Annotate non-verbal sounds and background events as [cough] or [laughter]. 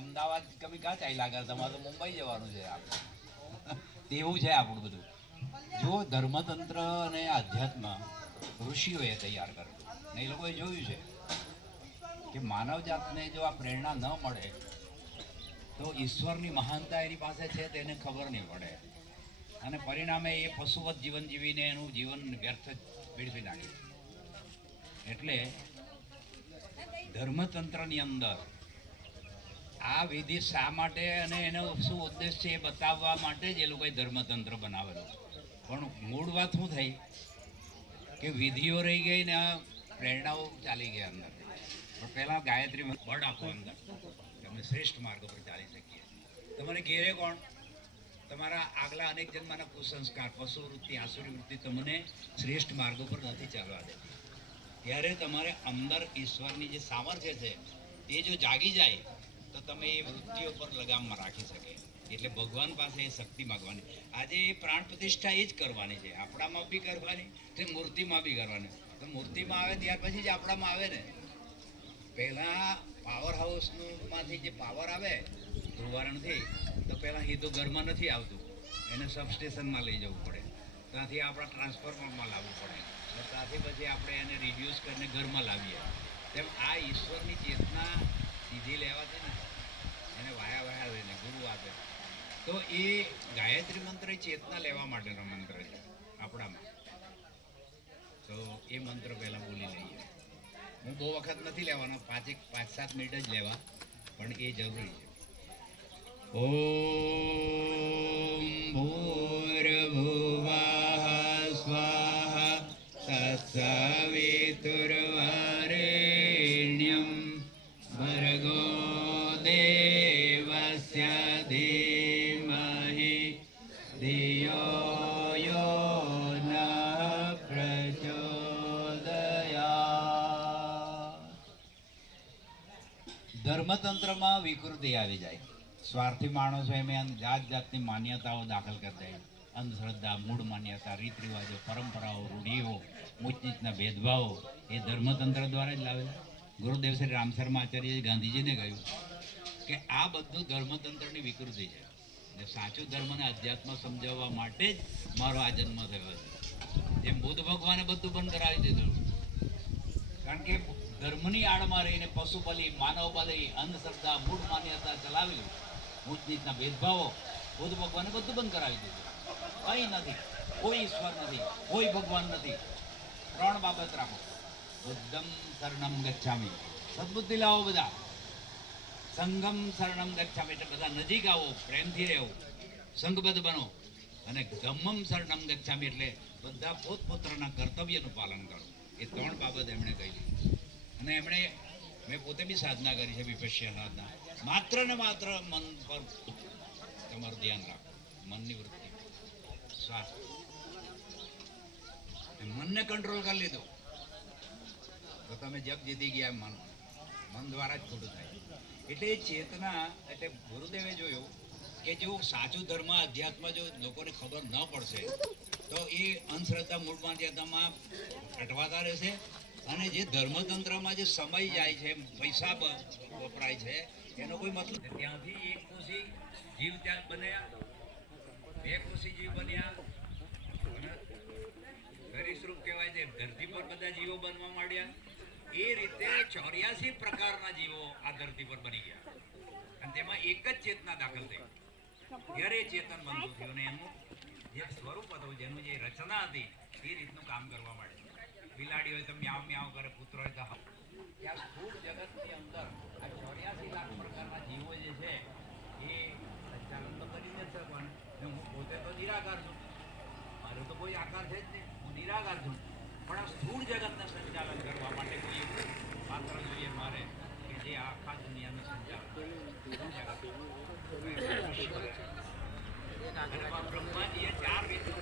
અમદાવાદ કભી ક્યાં ચાલ્યા કરે? તમારે તો મુંબઈ જવાનું છે [laughs] તેવું છે આપણું બધું. જો ધર્મતંત્ર અને આધ્યાત્મ ઋષિઓએ તૈયાર કરેલું એ લોકોએ જોયું છે કે માનવ જાતને જો આ પ્રેરણા ન મળે, તો ઈશ્વરની મહાનતા એની પાસે છે તેને ખબર નહીં પડે. અને પરિણામે એ પશુવત જીવન જીવીને એનું જીવન વ્યર્થ વેડફી નાખે એટલે ધર્મતંત્રની અંદર આ વિધિ શા માટે અને એનો શું ઉદ્દેશ છે એ બતાવવા માટે જ એ લોકોએ ધર્મતંત્ર બનાવેલું પણ મૂળ વાત શું થઈ? કે વિધિઓ રહી ગઈ ને પ્રેરણાઓ ચાલી ગઈ અંદર. પણ પહેલાં ગાયત્રી બળ આપો અંદર. તમે શ્રેષ્ઠ માર્ગ પર ચાલી શકીએ. તમારે ઘેરે કોણ? તમારા આગલા અનેક જન્મના કુસંસ્કાર પશુ વૃત્તિ આસુરી વૃત્તિ તમને શ્રેષ્ઠ માર્ગો પર નથી ચાલવા દેતી. ત્યારે તમારે અંદર ઈશ્વરની જે સામર્થ્ય છે, તે જો જાગી જાય તો તમે એ વૃત્તિઓ પર લગામમાં રાખી શકે. એટલે ભગવાન પાસે એ શક્તિ માગવાની. આજે પ્રાણ પ્રતિષ્ઠા એ જ કરવાની છે. આપણામાં બી કરવાની કે મૂર્તિમાં બી કરવાની. તો મૂર્તિમાં આવે ત્યાર પછી જ આપણામાં આવે ને. પહેલાં પાવર હાઉસમાંથી જે પાવર આવે ધ્રુવારણથી તો પહેલાં એ તો ઘરમાં નથી આવતું. એને સબસ્ટેશનમાં લઈ જવું પડે. ત્યાંથી આપણા ટ્રાન્સફોર્મરમાં લાવવું પડે. ત્યાંથી પછી આપણે એને રિડ્યુસ કરીને ઘરમાં લાવીએ. તેમ આ ઈશ્વરની ચેતના સીધી લેવાથી ને, એને વાયા વાયા લઈને ગુરુ આપે. તો એ ગાયત્રી મંત્ર ચેતના લેવા માટેનો મંત્ર છે, આપણામાં. તો એ મંત્ર પહેલાં બોલી લઈએ. હું બહુ વખત નથી લેવાનો, પાંચેક પાંચ સાત મિનિટ જ લેવા, પણ એ જરૂરી છે. ઓમ ભૂર્ભુવઃ સ્વાહા તત્સવિતુર્વરેણ્યં દેવસ્ય ધીમહિ ધિયો ધર્મતંત્રમાં વિકૃતિ આવી જાય સ્વાર્થી માણસો એમ જાત જાતની માન્યતાઓ દાખલ કરી જાય અંધશ્રદ્ધા મૂળ માન્યતા રીત રિવાજો પરંપરાઓ રૂઢિઓ ઊંચ નીચના ભેદભાવો એ ધર્મતંત્ર દ્વારા જ લાવેલા ગુરુદેવ શ્રી રામ શર્મા આચાર્યએ ગાંધીજીને કહ્યું કે આ બધું ધર્મતંત્રની વિકૃતિ છે. અને સાચું ધર્મને અધ્યાત્મ સમજાવવા માટે જ મારો આ જન્મ થયો છે. જેમ બુદ્ધ ભગવાને બધું બંધ કરાવી દીધું. કારણ કે ધર્મની આડમાં રહીને પશુ બલિ માનવ બલિ અંધશ્રદ્ધા મૂળ માન્યતા ચલાવી ઊંચ નીચના ભેદભાવો બુદ્ધ ભગવાને બધું બંધ કરાવી દીધું. કંઈ નથી. કોઈ ઈશ્વર નથી. કોઈ ભગવાન નથી. ત્રણ બાબત રાખો. બુદ્ધમ શરણમ ગચ્છામી. સદબુદ્ધિ લાવો બધા. સંગમ શરણમ ગચ્છામી એટલે બધા નજીક આવો, પ્રેમથી રહેવો. સંઘબદ્ધ બનો. અને ગમમ શરણમ ગચ્છામી એટલે બધા પોતપોતાના કર્તવ્યનું પાલન કરો. એ ત્રણ બાબત એમણે કહી અને એમણે, મેં પોતે બી સાધના કરી છે વિપશ્ય સાધના. માત્ર ને માત્ર મન પર તમારું ધ્યાન રાખો. મનની વૃત્તિ. શ્વાસ મનને કંટ્રોલ કરી લીધો. તો તમે જપ જીતી ગયા મન. મન દ્વારા જ થોડું થાય. એટલે ચેતના એટલે ગુરુદેવે જોયું કે જો સાચું ધર્મ અધ્યાત્મ જો લોકોને ખબર ન પડશે, તો એ અંધશ્રદ્ધા મૂળમાં અધ્યાત્મમાં અટવાતા રહેશે અને જે ધર્મતંત્રમાં જે સમય જાય છે, પૈસા વપરાય છે, એનો કોઈ મતલબ. ત્યાંથી એક કોશી જીવ ત્યાં બન્યા, બે કોશી જીવ બન્યા ગરીસરૂપ કહેવાય છે, ધરતી પર બધા જીવો બનવા માંડ્યા એ રીતે ચોર્યાસી પ્રકારના જીવો આ ધરતી પર બની ગયા. અને તેમાં એક જ ચેતના દાખલ થઈ. ત્યારે ચેતન બનતું થયું ને એનું જે સ્વરૂપ હતું, જેનું જે રચના હતી, એ રીતનું કામ કરવા માંડ્યું. બિલાડી હોય તો મ્યાવ મ્યાવ કરે પુત્ર હોય તો હા ત્યાં સ્થૂળ જગતની અંદર આ ચોર્યાસી લાખ પ્રકારના જીવો જે છે, એ સંચાલન તો કરી જ પણ હું પોતે તો નિરાકાર છું. મારો તો કોઈ આકાર છે જ નહીં. હું નિરાકાર છું. પણ આ સ્થૂળ જગતને સંચાલન કરવા માટે કોઈ એવું પાત્ર જોઈએ મારે કે જે આખા દુનિયાને સંચાલન કરે. [laughs] બ્રહ્માજીએ ચાર બ્રહ્મા